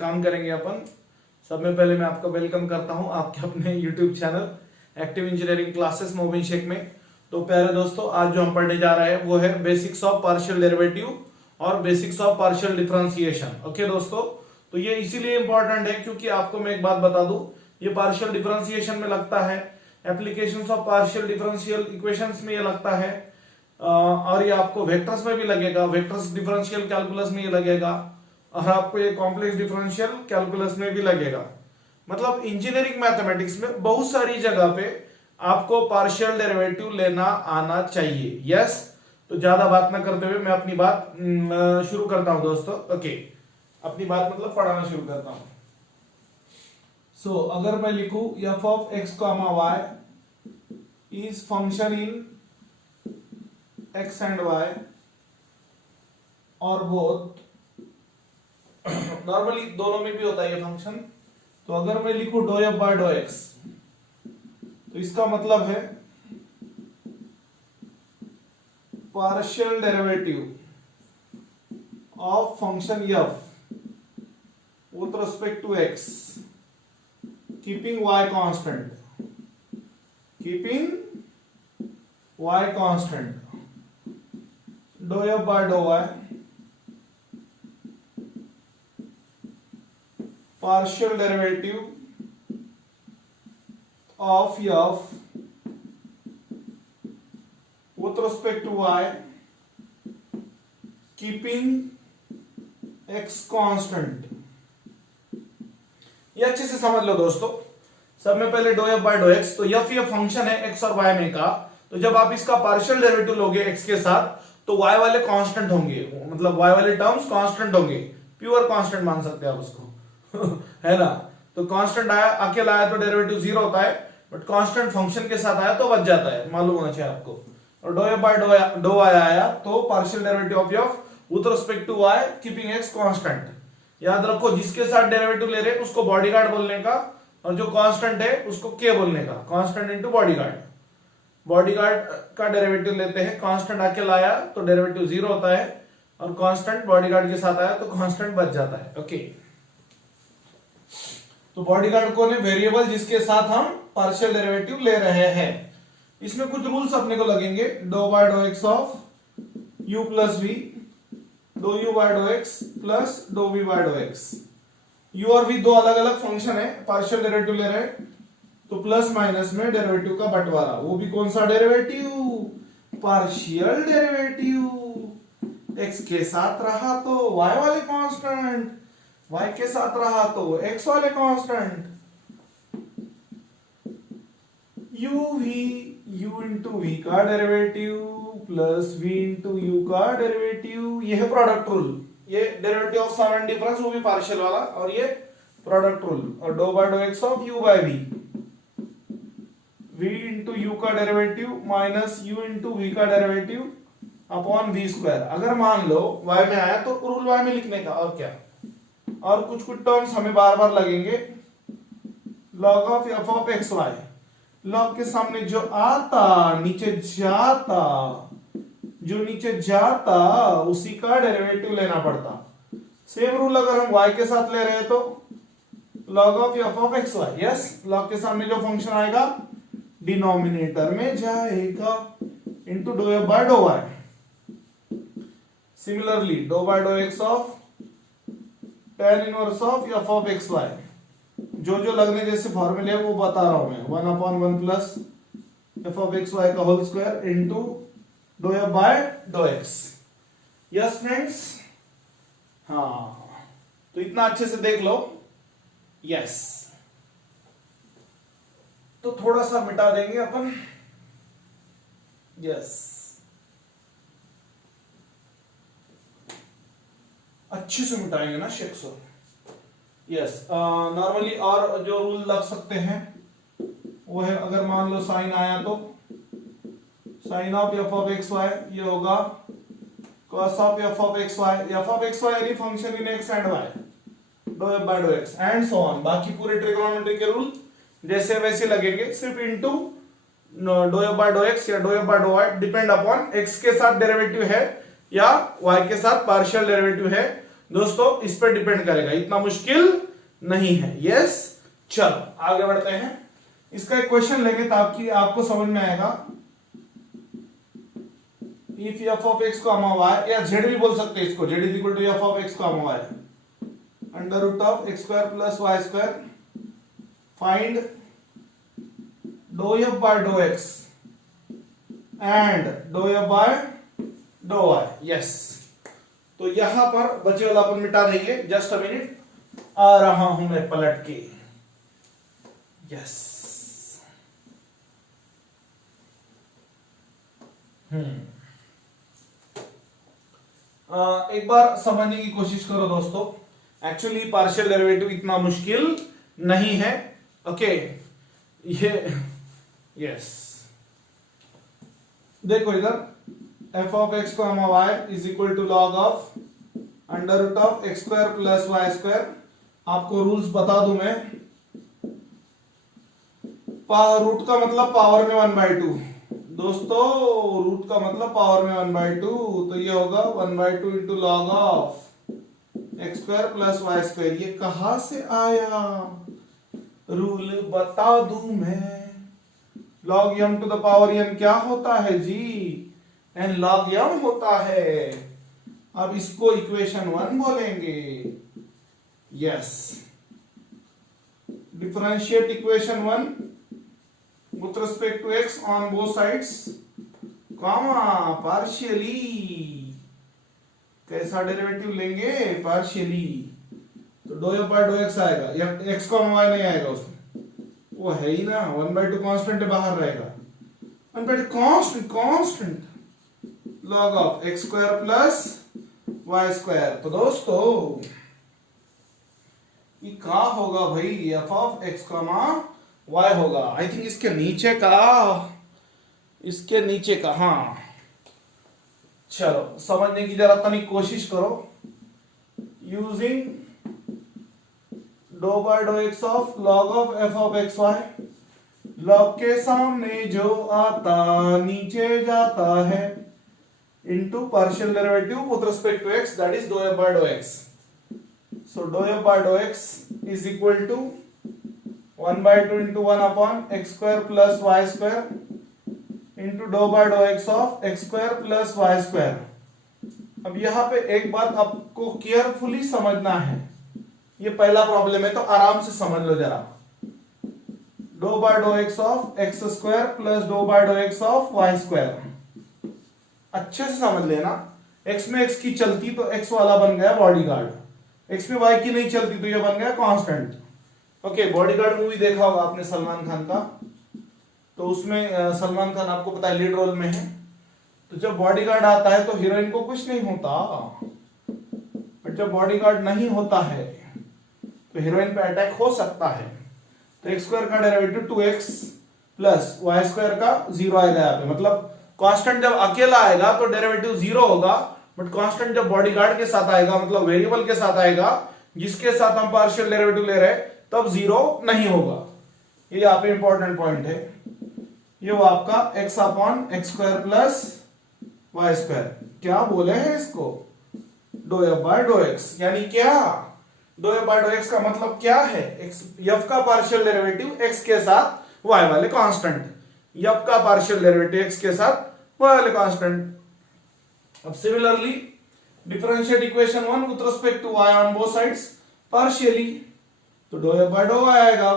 काम करेंगे अपन। सब में पहले मैं आपका वेलकम करता हूं आपके अपने YouTube channel active engineering classes Mobin Shaikh में। तो प्यारे दोस्तों, आज जो हम पढ़ने जा रहे हैं वो है बेसिक्स ऑफ पार्शियल डेरिवेटिव और basics of partial differentiation. Okay दोस्तों, तो ये इसीलिए इंपॉर्टेंट है क्योंकि आपको मैं एक बात बता दूं, ये पार्शियल डिफरेंशिएशन में लगता है, applications of partial differential equations में ये लगता है, और ये आपको वेक्टर्स में भी लगेगा, वेक्टर्स डिफरेंशियल कैलकुलस में ये लगेगा, और आपको ये कॉम्प्लेक्स डिफरेंशियल कैलकुलस में भी लगेगा। मतलब इंजीनियरिंग मैथमेटिक्स में बहुत सारी जगह पे आपको पार्शियल डेरिवेटिव लेना आना चाहिए। यस, तो ज्यादा बात ना करते हुए मैं अपनी बात शुरू करता हूं दोस्तों। ओके, अपनी बात मतलब पढ़ाना शुरू करता हूं। सो अगर मैं लिखूं f of x comma y is function in x and y और बोथ, नॉर्मली दोनों में भी होता है ये फंक्शन। तो अगर मैं लिखूं dou F by dough x, तो इसका मतलब है partial derivative of function f with respect to x keeping y constant, keeping y constant, dou f by dou y partial derivative of f with respect to y keeping x constant। ये अच्छे से समझ लो दोस्तों। सब में पहले dou F by dough x, तो f ये फंक्शन है एक्स और वाई में का, तो जब आप इसका पार्शियल डेरिवेटिव लोगे एक्स के साथ तो वाई वाले कांस्टेंट होंगे, मतलब वाई वाले टर्म्स कांस्टेंट होंगे, प्योर कांस्टेंट मान सकते हैं आप उसको है ना। तो कांस्टेंट आया, अकेला आया तो डेरिवेटिव जीरो होता है, बट कांस्टेंट फंक्शन के साथ आया तो बच जाता है, मालूम होना चाहिए आपको। और dou F by dough y आया तो partial derivative of f with respect to y keeping x constant. याद रखो, जिसके साथ डेरिवेटिव ले रहे हैं उसको बॉडीगार्ड बोलने का, और जो कांस्टेंट है उसको के बोलने का, कांस्टेंट इनटू बॉडीगार्ड। बॉडीगार्ड का डेरिवेटिव लेते हैं, कांस्टेंट आके लाया तो डेरिवेटिव जीरो होता है, और कांस्टेंट बॉडीगार्ड के साथ आया तो कांस्टेंट बच जाता है। ओके, तो बॉडीगार्ड कौन है? वेरिएबल जिसके साथ हम पार्शियल डेरिवेटिव ले रहे हैं। इसमें कुछ रूल्स अपने को लगेंगे। Dou by dough x of u plus v, dou u by dou x plus dou v by dou x। u और v दो अलग अलग फंक्शन है, पार्शियल डेरिवेटिव ले रहे हैं, तो प्लस माइनस में डेरिवेटिव का बंटवारा, वो भी कौन सा डेरिवेटिव? Partial derivative. x के साथ रहा तो y वाले कांस्टेंट, y के साथ रहा तो x वाले कांस्टेंट। u इंटू v का derivative plus v into u का डेरिवेटिव, ये है प्रोडक्ट रूल। ये derivative of sum and difference, वो भी पार्शियल वाला, और ये प्रोडक्ट रूल। और dou by dough x of u by v into u का derivative minus u into v का डेरिवेटिव अपॉन v स्क्वायर। अगर मान लो y में आया तो रूल y में लिखने का, और क्या। और कुछ कुछ टर्म्स हमें बार बार लगेंगे। log of f of x y, log के सामने जो आता नीचे जाता, जो नीचे जाता उसी का डेरिवेटिव लेना पड़ता। सेम रूल अगर हम y के साथ ले रहे हैं तो log of f of x y. Yes, log के सामने जो फंक्शन आएगा डिनोमिनेटर में जाएगा, into dough F by dough y. Similarly dou by dough x of tan inverse of f of x y, जो जो लगने जैसे फॉर्मूले है वो बता रहा हूं मैं। 1/1 plus F of x Y का whole square into dough F by dough X. Yes friends, हाँ, तो इतना अच्छे से देख लो। यस, तो थोड़ा सा मिटा देंगे अपन। यस, अच्छे से मिटाएंगे ना शेक्सो। यस, नॉर्मली और जो रूल लग सकते हैं वो है, अगर मान लो साइन आया तो sine of F of x Y ये होगा cos of F of x Y, F of x Y यानी function in X and Y, doh F by dough x and so on. बाकी पूरे ट्रिग्नोमेट्री के rule जैसे वैसे लगेंगे, सिर्फ into doh F by dough X या doh F by dough Y depend upon X के साथ डेरिवेटिव है या वाई के साथ पार्शियल डेरिवेटिव है, दोस्तों इस पर डिपेंड करेगा, इतना मुश्किल नहीं है। यस, चलो आगे बढ़ते हैं। इसका एक क्वेश्चन लेंगे ताकि आपको समझ में आएगा। If f of x comma y, या जेड भी बोल सकते हैं इसको, z is equal to f of x comma y under root of x square plus Y square, find dou F by dough x and dou F by dough y. Yes, तो यहां पर बचे वाला अपन मिटा देंगे। जस्ट अ मिनट, आ रहा हूं मैं पलट के। यस, एक बार समझने की कोशिश करो दोस्तों। एक्चुअली पार्शियल डेरिवेटिव इतना मुश्किल नहीं है। ओके, ये यस, देखो इधर एफ ऑफ एक्स को हम y is equal to log of under root of x square plus Y square. आपको रूल्स बता दूं मैं, रूट का मतलब पावर में 1/2 दोस्तों, रूट का मतलब पावर में 1/2, तो ये होगा 1/2 into log of x square plus Y square. ये कहां से आया, रूल बता दूं मैं। Log m to the power n क्या होता है जी, n log m होता है। अब इसको इक्वेशन 1 बोलेंगे। Yes, differentiate equation 1 with respect to x on both sides, comma partially। कैसा डेरिवेटिव लेंगे, पार्शियली, तो dough F by dough x आएगा, या एक्स को वाई नहीं आएगा उसमें, वो है ही ना, 1/2 कांस्टेंट बाहर रहेगा, 1/2 constant log of x square plus Y square. तो दोस्तों ये क्या होगा भाई, F of x comma Y होगा। आई थिंक इसके नीचे का, हाँ चलो समझने की जरा तनी कोशिश करो। Using dou by dough x of log of F of x y, log के सामने जो आता नीचे जाता है, into partial derivative with respect to x, that is dou F by dough x. So dou F by dough x is equal to 1/2 into 1 upon x square plus y square into dou by dou x of x square plus y square। अब यहां पे एक बात आपको carefully समझना है, ये पहला प्रॉब्लम है तो आराम से समझ लो जरा। dou by dou x of x square plus dou by dou x of y square, अच्छे से समझ लेना। x में x की चलती तो x वाला बन गया बॉडीगार्ड, x में y की नहीं चलती तो ये बन गया कांस्टेंट। ओके, बॉडीगार्ड मूवी देखा होगा आपने सलमान खान का, तो उसमें सलमान खान आपको पता है लीड रोल में है। तो जब बॉडीगार्ड आता है तो हीरोइन को कुछ नहीं होता, बट जब बॉडीगार्ड नहीं होता है तो हीरोइन पे अटैक हो सकता है। तो एक्स स्क्वायर का derivative 2x plus Y square का 0 आएगा यहाँ पे, मतलब कांस्टेंट जब अकेला आएगा तो डेरिवेटिव 0 होगा, बट कांस्टेंट जब बॉडीगार्ड के साथ आएगा, मतलब वेरिएबल के साथ आएगा जिसके साथ हम पार्शियल डेरिवेटिव ले रहे हैं, तब 0 नहीं होगा। ये यहाँ पे इंपॉर्टेंट पॉइंट है। ये वो आपका x upon x square plus Y square, क्या बोले हैं इसको, dou F by dough x. यानी क्या, dou F by dough x का मतलब क्या है, एफ का पार्शियल डेरिवेटिव x के साथ y वाले कांस्टेंट, एफ का पार्शियल डेरिवेटिव x के साथ y वाले कांस्टेंट। अब similarly differentiate equation 1 with respect to y on both sides partially, तो dough F by dough Y आएगा।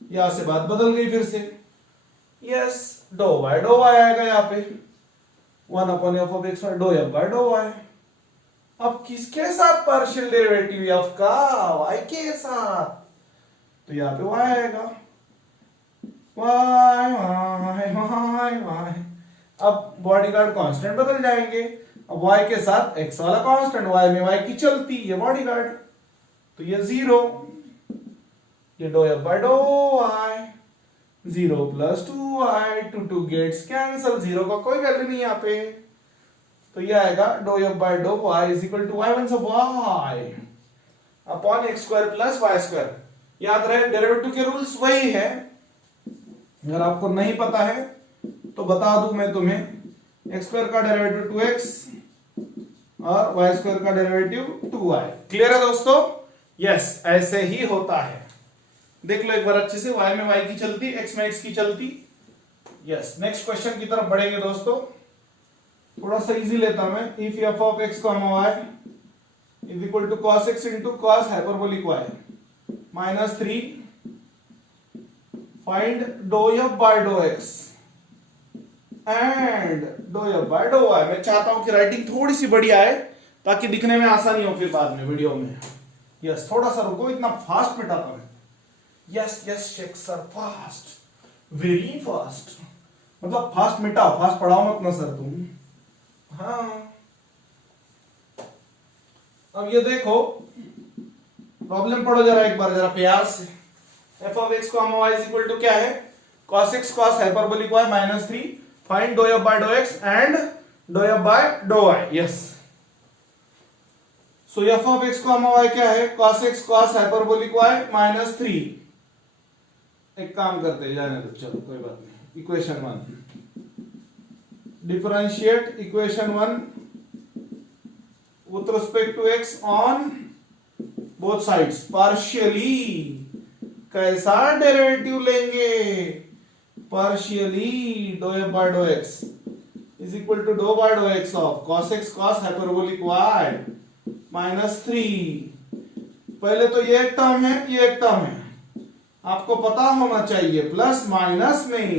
यहां से बात बदल गई फिर से। Yes, doh by dough Y आएगा यहाँ पे, 1 upon F of X doh F by dough Y. अब किसके साथ पार्शियल डेरिवेटिव, एफ का वाई के साथ, तो यहाँ पे वाई आएगा, वाई वाई वाई वाई। अब बॉडीगार्ड कांस्टेंट बदल जाएंगे, अब वाई के साथ एक्स वाला कांस्टेंट, वाई में वाई की चलती, ये बॉडीगार्ड, तो ये 0, ये dou F by dough y, 0 plus 2y, 2 gets cancel, 0 का कोई वैल्यू नहीं यहाँ पे, तो ये आएगा doh F by dough Y is equal to Y one sub Y upon x square plus Y square. याद रहे डेरिवेटिव के रूल्स वही है, अगर आपको नहीं पता है तो बता दूं मैं तुम्हें, एक्स स्क्वायर का डेरिवेटिव 2x और y स्क्वायर का डेरिवेटिव 2y। क्लियर है दोस्तों? यस, ऐसे ही होता है। देख लो एक बार अच्छे से, y में y की चलती, x में x की चलती। यस, नेक्स्ट क्वेश्चन की तरफ बढ़ेंगे दोस्तों। थोड़ा सा इजी लेता मैं। If f of x comma y is equal to cos x into cos hyperbolic y minus 3 find dou f by dou x and dou f by dough y। मैं चाहता हूं कि राइटिंग थोड़ी सी बढ़िया आए ताकि दिखने में आसानी हो फिर बाद में वीडियो में। यस, थोड़ा सा रुको, इतना फास्ट मिटाता हूं। Yes yes Shaikh sir, fast, very fast. मतलब फास्ट मिटाओ, फास्ट पढ़ाओ मत ना सर तुम। हाँ, अब ये देखो, प्रॉब्लम पढ़ो जरा एक बार, जरा प्यार से। f of x comma y is equal to क्या है? cos x cos hyperbolic y minus 3 find dou f by dou x and dou f by dough y। Yes, so f of x comma y क्या है? cos x cos hyperbolic y minus 3। एक काम करते हैं, जाने दो, चलो कोई बात नहीं। Equation 1 differentiate equation 1 with respect to x on both sides partially। कैसा डेरिवेटिव लेंगे? partially dou f by dou x is equal to dou by dou x of cos x cos hyperbolic y minus 3। पहले तो ये एक term है, ये एक term है, आपको पता होना चाहिए प्लस माइनस में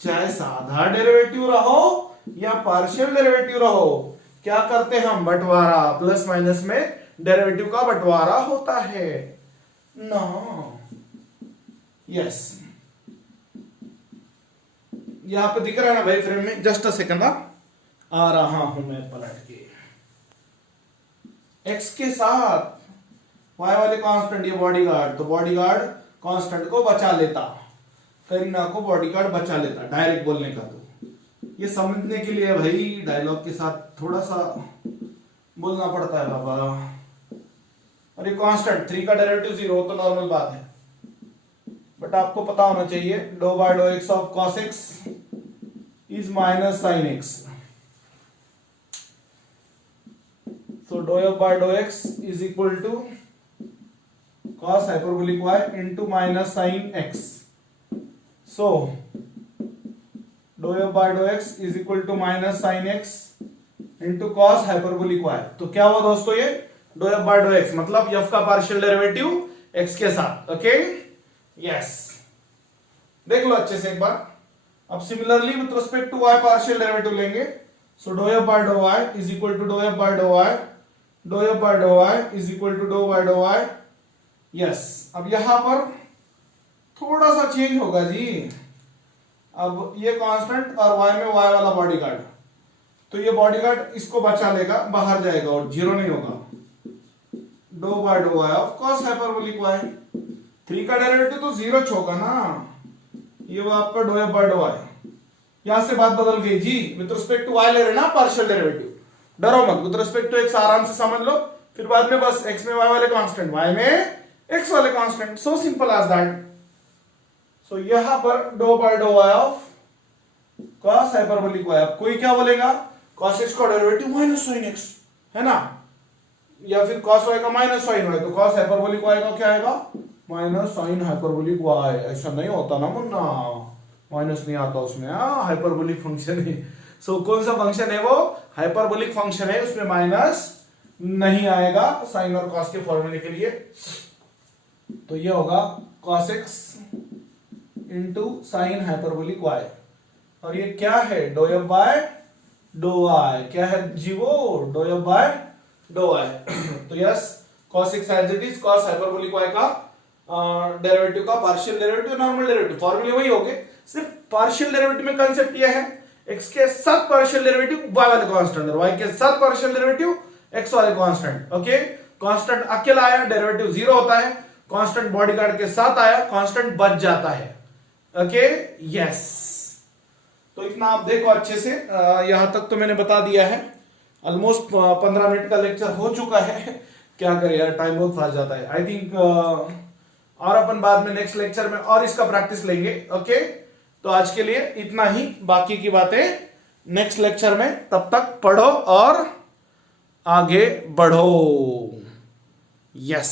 चाहे साधा डेरिवेटिव रहो या पार्शियल डेरिवेटिव रहो, क्या करते हैं हम? बंटवारा। प्लस माइनस में डेरिवेटिव का बंटवारा होता है ना। यस, यहां पे दिख रहा है ना भाई फ्रेम में? जस्ट अ सेकंड, आ रहा हूं मैं पलट के। x के साथ y वाले कांस्टेंट, ये बॉडीगार्ड, तो बॉडीगार्ड कांस्टेंट को बचा लेता, करीना को बॉडीगार्ड बचा लेता। डायरेक्ट बोलने का तो ये समझने के लिए भाई डायलॉग के साथ थोड़ा सा बोलना पड़ता है बाबा। और ये कांस्टेंट 3 का डेरिवेटिव 0 तो नॉर्मल बात है, बट आपको पता होना चाहिए dou by dou x of cos x is minus sin x। So dou f by dou x is equal to cos hyperbolic y into minus sin x. So dou f by dou x is equal to minus sin x into cos hyperbolic y। तो क्या हुआ दोस्तों? ये dou f by dou x मतलब f का partial derivative x के साथ। Okay, yes, देख लो अच्छे से एक बार। अब similarly with respect to y partial derivative लेंगे। So dou f by dou y is equal to dou f by dou y, dou f by dou y is equal to dou by dou y। Yes, अब यहां पर थोड़ा सा change होगा जी। अब ये constant और y में y वाला बॉडीगार्ड, तो ये बॉडीगार्ड इसको बचा लेगा, बाहर जाएगा और जीरो नहीं होगा। Dou by dough y of cos hyperbolic y, 3 का डेरिवेटिव तो 0 होगा ना, ये वो आपका dou f by dough y। यहां से बात बदल गई जी, विद रिस्पेक्ट टू y ले रहे ना पार्शियल डेरिवेटिव, डरो मत, विद रिस्पेक्ट टू x आराम से समझ लो, फिर बाद में बस x में y वाले कांस्टेंट, y में x वाले constant, so simple as that. So यहां पर doh by dough y of cos hyperbolic y, अब कोई क्या बोलेगा? cos x का डेरिवेटिव माइनस sin x है ना, या फिर cos y का माइनस sin y, तो cos हाइपरबोलिक y का क्या आएगा? Minus sin hyperbolic y। ऐसा नहीं होता ना मुन्ना, माइनस नहीं आता उसमें, हाइपरबोलिक फंक्शन है। सो कौन सा फंक्शन है वो? हाइपरबोलिक फंक्शन है, उसमें माइनस नहीं आएगा साइन और कॉस के फॉर्मूले के लिए। तो ये होगा cos x into sine hyperbolic y, और ये क्या है? Dou f by dough y। क्या है जी वो? Dou f by dough y। तो yes, cos x as it is cos hyperbolic y का डेरिवेटिव का पार्शियल डेरिवेटिव, नॉर्मल डेरिवेटिव, फॉर्मूले वही हो गए, सिर्फ पार्शियल डेरिवेटिव में कंसेप्ट ये है x के साथ पार्शियल डेरिवेटिव y वाले कांस्टेंट और y के साथ पार्शियल डेरिवेटिव x वाले कांस्टेंट। ओके, कांस्टेंट अकेला आया, डेरिवेटिव 0 होता है, कांस्टेंट बॉडीगार्ड के साथ आया, कांस्टेंट बच जाता है। ओके, यस, तो इतना आप देखो अच्छे से। यहां तक तो मैंने बता दिया है, ऑलमोस्ट 15 मिनट का लेक्चर हो चुका है। क्या करें यार, टाइम बहुत फास्ट जाता है। आई थिंक और अपन बाद में नेक्स्ट लेक्चर में और इसका प्रैक्टिस लेंगे। ओके, तो आज के लिए इतना ही, बाकी की बातें नेक्स्ट लेक्चर में। तब तक पढ़ो और आगे बढ़ो। यस।